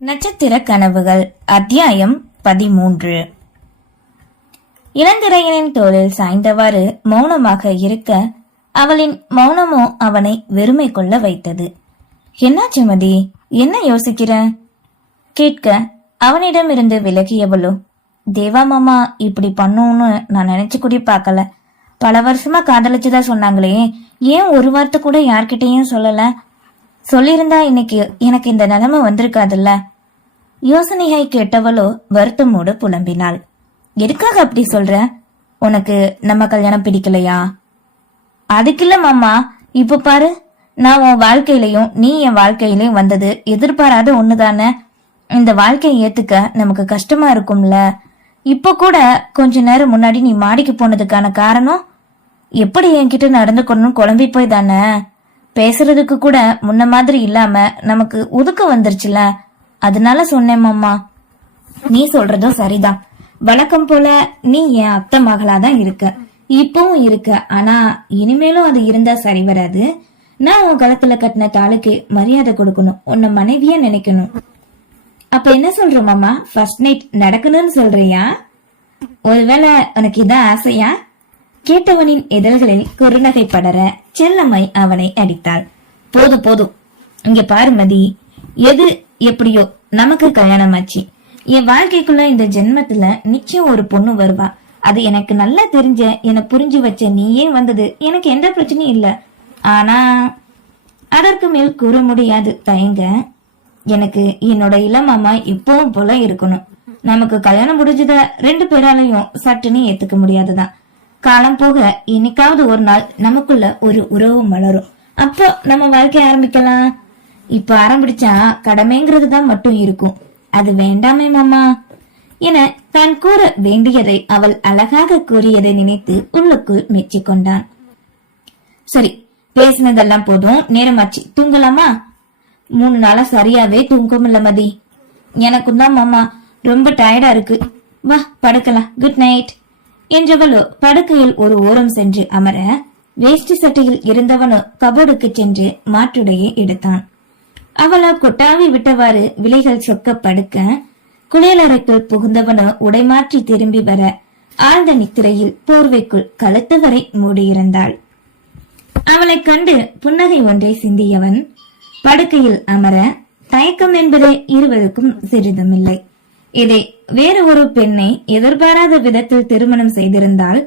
நட்சத்திர கனவுகள் அத்தியாயம் பதிமூன்று. இளந்திரையனின் தோளில் சாய்ந்தவாறு மௌனமாக இருக்க அவளின் மௌனமோ அவனை வெறுமை கொள்ள வைத்தது. என்னாச்சு மதி என்ன யோசிக்கிற? கேட்க அவனிடமிருந்து விலகியவளோ தேவா மாமா இப்படி பண்ணும்னு நான் நினைச்சு கூட பார்க்கல. பல வருஷமா காதலிச்சுதா சொன்னாங்களே ஏன் ஒரு வார்த்தை கூட யார்கிட்டயும் சொல்லல? சொல்லியிருந்தா இன்னைக்கு எனக்கு இந்த நிலைமை வந்திருக்காதுல்ல? யோசனையை கேட்டவளோ வருத்தமோடு புலம்பினாள். எதுக்காக அப்படி சொல்ற? உனக்கு நம்ம கல்யாணம் பிடிக்கலையா? அதுக்கில்ல மாமா இப்ப பாரு நான் உன் வாழ்க்கையிலயும் நீ என் வாழ்க்கையிலயும் வந்தது எதிர்பாராத ஒண்ணுதானே? இந்த வாழ்க்கையை ஏத்துக்க நமக்கு கஷ்டமா இருக்கும்ல? இப்ப கூட கொஞ்ச நேரம் முன்னாடி நீ மாடிக்கு போனதுக்கான காரணம்? எப்படி என்கிட்ட நடந்துக்கணும்னு குழம்பி போய் தானே? பேசுறதுக்கு கூட முன்ன மாதிரி இல்லாம நமக்கு ஒதுக்க வந்துருச்சுல? அதனால சொன்னேன் மாமா. நீ சொல்றதும் சரிதான். வழக்கம் போல நீ என் அத்தை மகளாதான் இருக்க. இப்பவும் இருக்க. ஆனா இனிமேலும் அது இருந்தா சரி வராது. நான் உன் கழுத்துல கட்டின தாளுக்கு மரியாதை கொடுக்கணும். உன்னை மனைவியா நினைக்கணும். அப்ப என்ன சொல்ற மாமா? ஃபர்ஸ்ட் நைட் நடக்கணும்னு சொல்றியா? ஒருவேளை உனக்கு இதான் ஆசையா? கேட்டவனின் இதழ்களில் குறுநகை படர செல்லம்மை அவனை அடித்தாள். போதும் போதும் இங்க பார்மதி எது எப்படியோ? நமக்கு கல்யாணம் ஆச்சு என் வாழ்க்கைக்குள்ள இந்த ஜென்மத்துல நிச்சயம் ஒரு பொண்ணு வருவா. அது எனக்கு நல்லா தெரிஞ்ச என்ன புரிஞ்சு வச்ச நீயே வந்தது. எனக்கு எந்த பிரச்சனையும் இல்ல. ஆனா அதற்கு மேல் கூற முடியாது தயங்க. எனக்கு என்னோட இளமாமா இப்பவும் போல இருக்கணும். நமக்கு கல்யாணம் முடிஞ்சத ரெண்டு பேராலையும் சட்டுன்னு ஏத்துக்க முடியாதுதான். காலம் போக என்னைக்காவது ஒரு நாள் நமக்குள்ள ஒரு உறவு மலரும். அப்போ நம்ம வாழ்க்கை ஆரம்பிக்கலாம். இப்ப ஆரம்பிச்சா கடமைங்கிறது தான் மட்டும் இருக்கும். அது வேண்டாமே மாமா. என தான் கூற வேண்டியதை அவள் அழகாக கூறியதை நினைத்து உள்ளுக்குள் மெச்சிக்கொண்டான் சரி பேசினதெல்லாம் போதும். நேரமாச்சு. தூங்கலாமா? மூணு நாளா சரியாவே தூங்கமில்ல மதி. எனக்கும் தான் மாமா ரொம்ப டயர்டா இருக்கு. வா படுக்கலாம். குட் நைட் என்றவளோ படுக்கையில் ஒரு ஓரம் சென்று அமர வேஷ்டி சட்டையில் இருந்தவனோ கபோர்டுக்கு சென்று மாற்றுடையை எடுத்தான். அவளோ கொட்டாவி விட்டவாறு விலைகள் சொக்க படுக்க குளியலறைக்குள் புகுந்தவனோ உடைமாற்றி திரும்பி வர ஆழ்ந்த நித்திரையில் போர்வைக்குள் கழுத்து வரை மூடியிருந்தாள். அவளை கண்டு புன்னகை ஒன்றை சிந்தியவன் படுக்கையில் அமர தயக்கம் என்பதே இருவருக்கும் சிறிதுமில்லை. இதை வேறு ஒரு பெண்ணை எதிர்பாராத விதத்தில் திருமணம் செய்திருந்தால்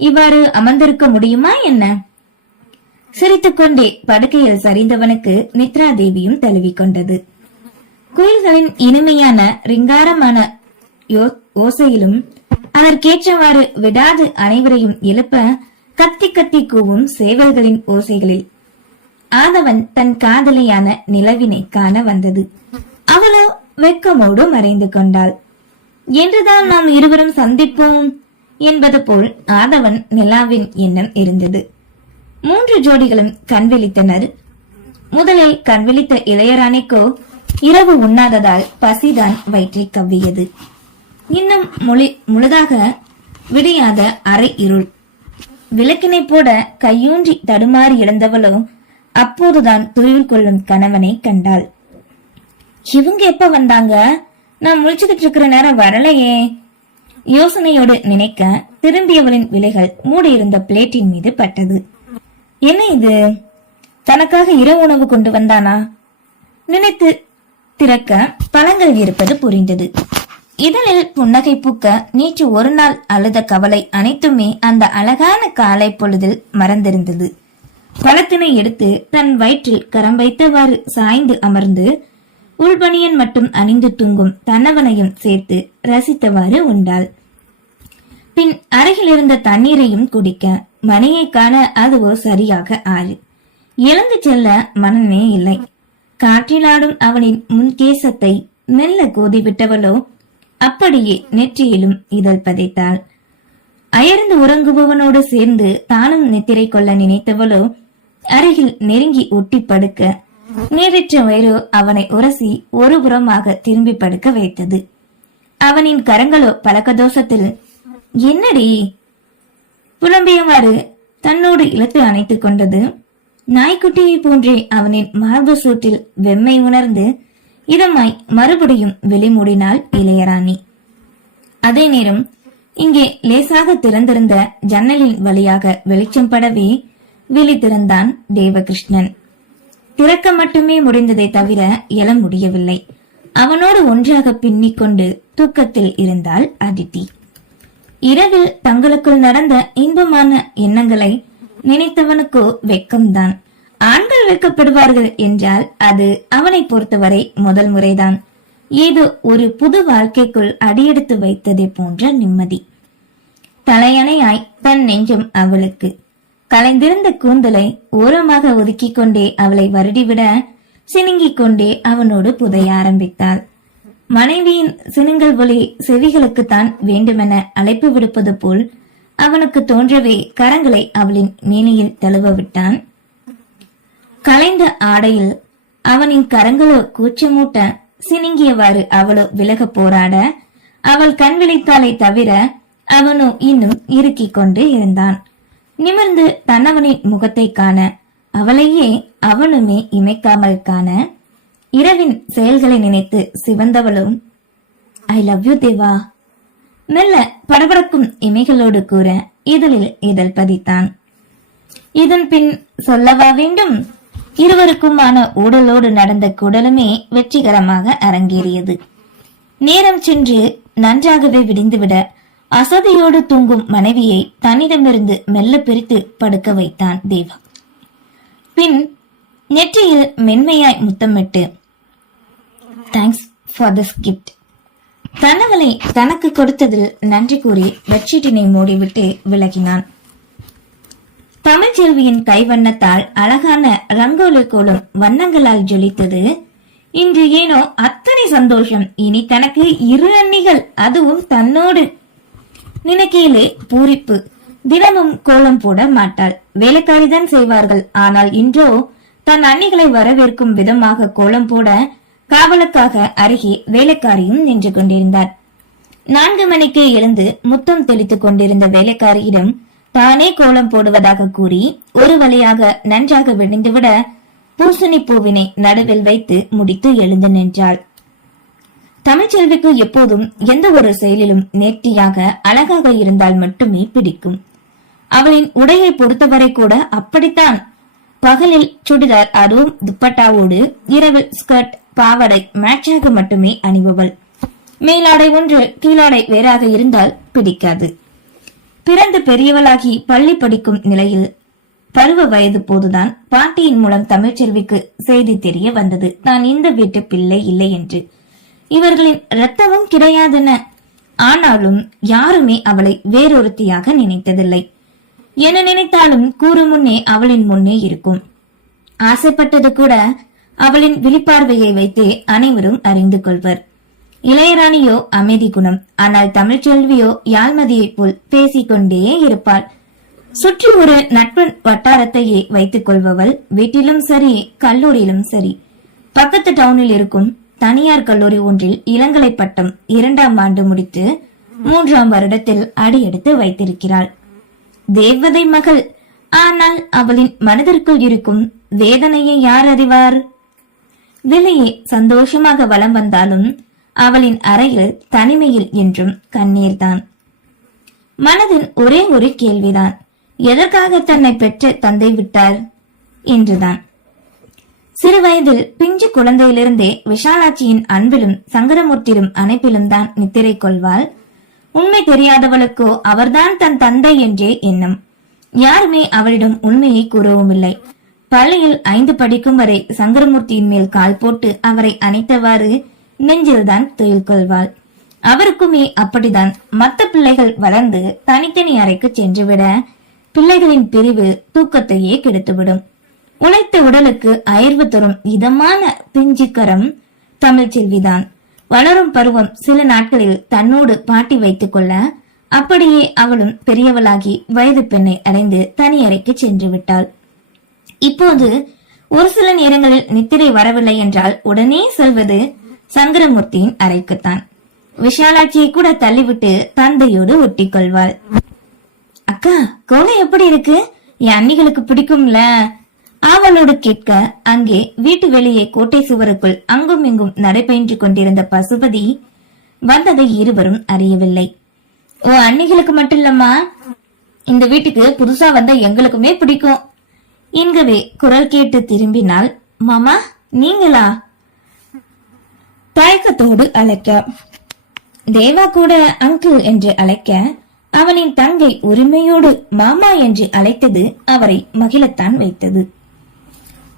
இவ்வாறு அமர்ந்திருக்க முடியுமா என்ன? சிரித்துக்கொண்டே படுக்கையில் சரிந்தவனுக்கு நித்ரா தேவியும் தழுவிக்கொண்டது. குயில்களின் இனிமையான ரிங்காரமான ஓசையிலும் அதற்கேற்றவாறு விடாது அனைவரையும் எழுப்ப கத்தி கத்தி கூவும் சேவல்களின் ஓசைகளில் ஆதவன் தன் காதலியான நிலவினை காண வந்தது. அவளோ வெக்கமோடு மறைந்து கொண்டாள். என்றுதான் நாம் இருவரும் சந்திப்போம் என்பது போல் ஆதவன் நிலாவின் எண்ணம் இருந்தது. மூன்று ஜோடிகளும் கண்விழித்தனர் முதலில் கண்விழித்த இளையராணிக்கோ இரவு உண்ணாததால் பசிதான் வயிற்றை கவ்வியது. இன்னும் முழி முழுதாக விடியாத அரை இருள். விளக்கினை போட கையூன்றி தடுமாறி இழந்தவளோ அப்போதுதான் துயில் கொள்ளும் கணவனை கண்டாள். இவங்க எப்ப வந்தாங்க? நான் முழிச்சுக்கிட்டு இருக்கிற நேரம் வரலையே. யோசனையோடு நினைக்க திரும்பியவளின் விலைகள் மூடியிருந்த பிளேட்டின் மீது பட்டது. என்ன இது? தனக்காக இரவு உணவு கொண்டு வந்தானா? நினைத்து திறக்க பழங்கள் இருப்பது புரிந்தது. இதழில் புன்னகை பூக்க நேற்று ஒரு நாள் அழுத கவலை அனைத்துமே அந்த அழகான காலை பொழுதில் மறந்திருந்தது. பழத்தினை எடுத்து தன் வயிற்றில் கரம் வைத்தவாறு சாய்ந்து அமர்ந்து உள்பணியன் மட்டும் அணிந்து தூங்கும் தன்னவனையும் சேர்த்து ரசித்தவாறு உண்டாள். பின் அருகில் இருந்த தண்ணீரையும் குடிக்க மணியை காண அதுவோ சரியாக ஆறு எழுந்து செல்ல மனமே இல்லை. காற்றிலாடும் அவனின் முன்கேசத்தை மெல்ல கோதிவிட்டவளோ அப்படியே நெற்றியிலும் இதழ் பதைத்தாள். அயர்ந்து உறங்குபவனோடு சேர்ந்து தானும் நித்திரை கொள்ள நினைத்தவளோ அருகில் நெருங்கி ஒட்டி படுக்க நேரிற்ற வயிறு அவனை உரசி ஒரு புறமாக திரும்பி படுக்க வைத்தது. அவனின் கரங்களோ பழக்கதோஷத்தில் என்னடி? புலம்பியவாறு தன்னோடு இழுத்து அணைத்துக் கொண்டது. நாய்க்குட்டியை போன்றே அவனின் மார்பு சூட்டில் வெம்மை உணர்ந்து இதமாய் மறுபடியும் வெளிமூடினாள் இளையராணி. அதே நேரம் இங்கே லேசாக திறந்திருந்த ஜன்னலின் வழியாக வெளிச்சம் படவே விழி திறந்தான் தேவகிருஷ்ணன். திறக்க மட்டுமே முடிந்ததை தவிர எழ முடியவில்லை. அவனோடு ஒன்றாக பின்னிக் கொண்டு தூக்கத்தில் இருந்தாள் அதித்தி இரவில் தங்களுக்குள் நடந்த இன்பமான எண்ணங்களை நினைத்தவனுக்கோ வெக்கம்தான். ஆண்கள் வெட்கப்படுவார்கள் என்றால் அது அவனை பொறுத்தவரை முதல் முறைதான். ஏதோ ஒரு புது வாழ்க்கைக்குள் அடியெடுத்து வைத்ததை போன்ற நிம்மதி. தலையணையாய் தன் நெஞ்சம் அவளுக்கு. கலைந்திருந்த கூந்தலை ஓரமாக ஒதுக்கிக் கொண்டே அவளை வருடிவிட சினுங்கிக் கொண்டே அவனோடு புதைய ஆரம்பித்தாள். மனைவியின் சினுங்கல் ஒளி செவிகளுக்குத்தான் வேண்டுமென அழைப்பு விடுப்பது போல் அவனுக்கு தோன்றவே கரங்களை அவளின் மேனியில் தழுவ விட்டான். கலைந்த ஆடையில் அவனின் கரங்களோ கூச்சமூட்ட சினுங்கியவாறு அவளோ விலக போராட அவள் கண் விழித்தாலே தவிர அவனோ இன்னும் இறுக்கிக் கொண்டு இருந்தான். நிமிர்ந்து தன்னவனின் முகத்தை காண அவளையே அவனுமே இமைக்காமல் காண இரவின் செயல்களை நினைத்து சிவந்தவளும் ஐ லவ் யூ தேவா. மெல்ல படபடக்கும் இமைகளோடு கூற இதழில் இதழ் பதித்தான். இதன் பின் சொல்லவா வேண்டும்? இருவருக்குமான ஊடலோடு நடந்த குடலுமே வெற்றிகரமாக அரங்கேறியது. நேரம் சென்று நன்றாகவே விடிந்துவிட அசதியோடு தூங்கும் மனைவியை தன்னிடமிருந்து மெல்ல பிரித்து படுக்க வைத்தான் தேவா. பின் நெற்றியில் மென்மையாய் முத்தமிட்டு தேங்க்ஸ் ஃபார் திஸ் கிஃப்ட் கனவலை தனக்கு கொடுத்ததில் நன்றி கூறி பெட்ஷீட்டினை மூடிவிட்டு விலகினான். தமிழ்ச்செல்வியின் கைவண்ணத்தால் அழகான ரங்கோலி கோலம் வண்ணங்களால் ஜொலித்தது. இன்று ஏனோ அத்தனை சந்தோஷம். இனி தனக்கு இரு அன்னிகள் அதுவும் தன்னோடு. நினைக்கையிலே பூரிப்பு. தினமும் கோலம் போட மாட்டாள். வேலைக்காரிதான் செய்வார்கள். ஆனால் இன்றோ தன் அன்னிகளை வரவேற்கும் விதமாக கோலம் போட காவலுக்காக அருகே வேலைக்காரியும் நின்று கொண்டிருந்தார். நான்கு மணிக்கு எழுந்து முத்தம் தெளித்துக் கொண்டிருந்த வேலைக்காரியிடம் தானே கோலம் போடுவதாக கூறி ஒரு வழியாக நன்றாக விழுந்துவிட பூசணி பூவினை நடுவில் வைத்து முடித்து எழுந்து நின்றாள். தமிழ்ச்செல்விக்கு எப்போதும் எந்த ஒரு செயலிலும் நேர்த்தியாக அழகாக இருந்தால் மட்டுமே பிடிக்கும். அவளின் உடையை பொறுத்தவரை கூட அப்படித்தான். பகலில் சுடிதார் அதுவும் துப்பட்டாவோடு இரவில் ஸ்கர்ட் பாவடை மேட்சாக மட்டுமே அணிபவள். மேலாடை ஒன்று கீழாடை வேறாக இருந்தால் பிடிக்காது. பிறந்து பெரியவளாகி பள்ளி படிக்கும் நிலையில் பருவ வயது போதுதான் பாட்டியின் மூலம் தமிழ்ச்செல்விக்கு செய்தி தெரிய வந்தது. தான் இந்த வீட்டு பிள்ளை இல்லை என்று இவர்களின் இரத்தமும் கிடையாதென. ஆனாலும் யாருமே அவளை வேறொருத்தியாக நினைத்ததில்லை. என நினைத்தாலும் கூறு முன்னே அவளின் முன்னே இருக்கும். ஆசைப்பட்டது கூட அவளின் விழிப்பார்வையை வைத்தே அனைவரும் அறிந்து கொள்வர். இளையராணியோ அமைதி குணம். ஆனால் தமிழ்ச்செல்வியோ யாழ்மதியைப் போல் பேசிக்கொண்டே இருப்பாள். சுற்றி ஒரு நட்பு வட்டாரத்தையே வைத்துக் கொள்பவள் வீட்டிலும் சரி கல்லூரியிலும் சரி. பக்கத்து டவுனில் இருக்கும் தனியார் கல்லூரி ஒன்றில் இளங்கலை பட்டம் இரண்டாம் ஆண்டு முடித்து மூன்றாம் வருடத்தில் அடியெடுத்து வைத்திருக்கிறாள். தேவதை மகள். ஆனால் அவளின் மனதிற்குள் இருக்கும் வேதனையை யார் அறிவார்? வெளியே சந்தோஷமாக வலம் வந்தாலும் அவளின் அறையில் தனிமையில் என்றும் கண்ணீர்தான். மனதின் ஒரே ஒரு கேள்விதான். எதற்காக தன்னை பெற்ற தந்தை விட்டார்? என்றுதான். சிறு வயதில் பிஞ்சு குழந்தையிலிருந்தே விஷாலாட்சியின் அன்பிலும் சங்கரமூர்த்தியிலும் அனைப்பிலும் தான் நித்திரை கொள்வாள். உண்மை தெரியாதவளுக்கோ அவர்தான் தன் தந்தை என்றே எண்ணம். யாருமே அவளிடம் உண்மையை கூறவும் இல்லை பள்ளியில் ஐந்து படிக்கும் வரை சங்கரமூர்த்தியின் மேல் கால் போட்டு அவரை அணைத்தவாறு நெஞ்சில்தான் துயில் கொள்வாள். அவருக்குமே அப்படிதான். மத்த பிள்ளைகள் வளர்ந்து தனித்தனி அறைக்கு சென்றுவிட பிள்ளைகளின் பிரிவு தூக்கத்தையே கெடுத்துவிடும். உழைத்த உடலுக்கு அயர்வு தரும் இதமான பிஞ்சிக்கரம் தமிழ்ச்செல்விதான் வளரும் பருவம் சில நாட்களில் தன்னோடு பாட்டி வைத்துக் கொள்ள அப்படியே அவளும் பெரியவளாகி வயது பெண்ணை அடைந்து தனியறைக்கு சென்று விட்டாள். இப்போது ஒரு சில நேரங்களில் நித்திரை வரவில்லை என்றால் உடனே செல்வது சங்கரமூர்த்தியின் அறைக்குத்தான். விஷாலாட்சியை கூட தள்ளிவிட்டு தந்தையோடு ஒட்டி கொள்வாள் அக்கா கோலம் எப்படி இருக்கு? என் அண்ணிகளுக்கு பிடிக்கும்ல. ஆவலோடு கேட்க அங்கே வீட்டு வெளியே கோட்டை சுவருக்குள் அங்கும் இங்கும் நடைபயின்று கொண்டிருந்த பசுபதி வந்ததை இருவரும் அறியவில்லை. ஓ அன்னிகளுக்கு மட்டும் இல்லம்மா இந்த வீட்டுக்கு புதுசா வந்த எங்களுக்குமே பிடிக்கும். என்கவே குரல் கேட்டு திரும்பினால் மாமா நீங்களா? தயக்கத்தோடு அழைக்க. தேவா கூட அங்கிள் என்று அழைக்க அவனின் தங்கை உரிமையோடு மாமா என்று அழைத்தது அவரை மகிழத்தான் வைத்தது.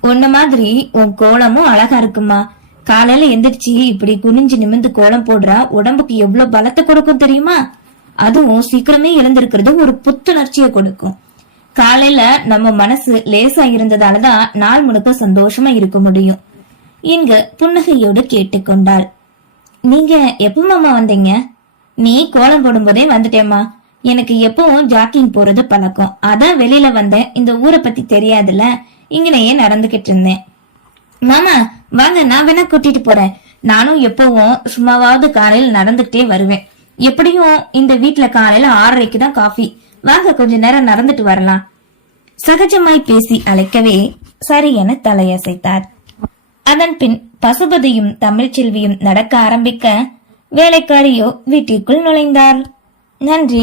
உன்ன மாதிரி உன் கோலமும் அழகா இருக்குமா? காலையில எந்திரிச்சு இப்படி குனிஞ்சு நிமிந்து கோலம் போடுறா உடம்புக்கு எவ்வளவு பலத்தை கொடுக்கும் தெரியுமா? அதுவும் சீக்கிரமே எழுந்திருக்கிறது ஒரு புத்துணர்ச்சியை கொடுக்கும். காலையில நம்ம மனசு லேசா இருந்ததாலதான் நாள் முழுக்க சந்தோஷமா இருக்க முடியும். இங்க புன்னகையோடு கேட்டுக்கொண்டாள். நீங்க எப்ப மாமா வந்தீங்க? நீ கோலம் போடும்போதே வந்துட்டேம்மா. எனக்கு எப்பவும் ஜாக்கிங் போறது பழக்கம். அதான் வெளியில வந்தேன். இந்த ஊரை பத்தி தெரியாதுல்ல. இங்கனையே நடந்துகிட்டு இருந்தேன் மாமா வாங்க நான் வேணா கூட்டிட்டு போறேன். நானும் எப்பவும் சும்மாவாவது காலையில நடந்துகிட்டே வருவேன். எப்படியும் இந்த வீட்டுல காலையில ஆறரைக்கு தான் காஃபி. வாங்க கொஞ்ச நேரம் நடந்துட்டு வரலாம். சகஜமாய் பேசி அழைக்கவே சரி என தலையசைத்தார். அதன் பின் பசுபதியும் தமிழ்ச்செல்வியும் நடக்க ஆரம்பிக்க வேலைக்காரியோ வீட்டிற்குள் நுழைந்தார். நன்றி.